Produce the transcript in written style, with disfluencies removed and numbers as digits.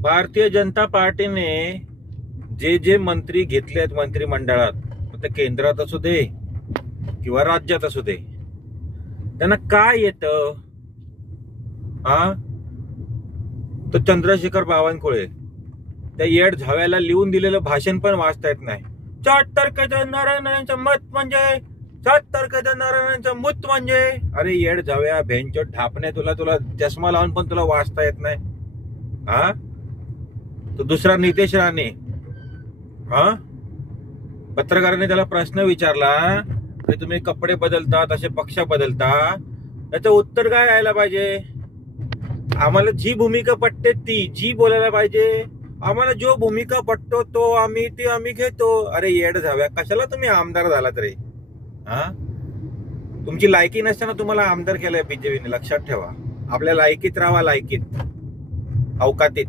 भारतीय जनता पार्टीने जे जे मंत्री घेतलेत मंत्रिमंडळात, मग ते केंद्रात असू दे किंवा राज्यात असू दे, त्यांना काय येतं? तो चंद्रशेखर बावनकुळे त्या येड झाव्याला लिहून दिलेलं भाषण पण वाचता येत नाही. 4 तारखेचं नारायणांचं मत म्हणजे 7 तारखेचं नारायणांचं मत म्हणजे. अरे येड झाव्या, भेंचो ढापणे, तुला चष्मा लावून पण तुला वाचता येत नाही. तो दुसरा नितेश राणे, पत्रकाराने त्याला प्रश्न विचारला की तुम्ही कपडे बदलता तसे पक्ष बदलता, त्याचं उत्तर काय यायला पाहिजे? आम्हाला जी भूमिका पटते ती, जी बोलायला पाहिजे, आम्हाला जो भूमिका पटतो तो आम्ही घेतो. अरे येड झाव्या, कशाला तुम्ही आमदार झालात रे? तुमची लायकी नसताना तुम्हाला आमदार केलंय बीजेपीने, लक्षात ठेवा. आपल्या लायकीत राहा, लायकीत, अवकातीत.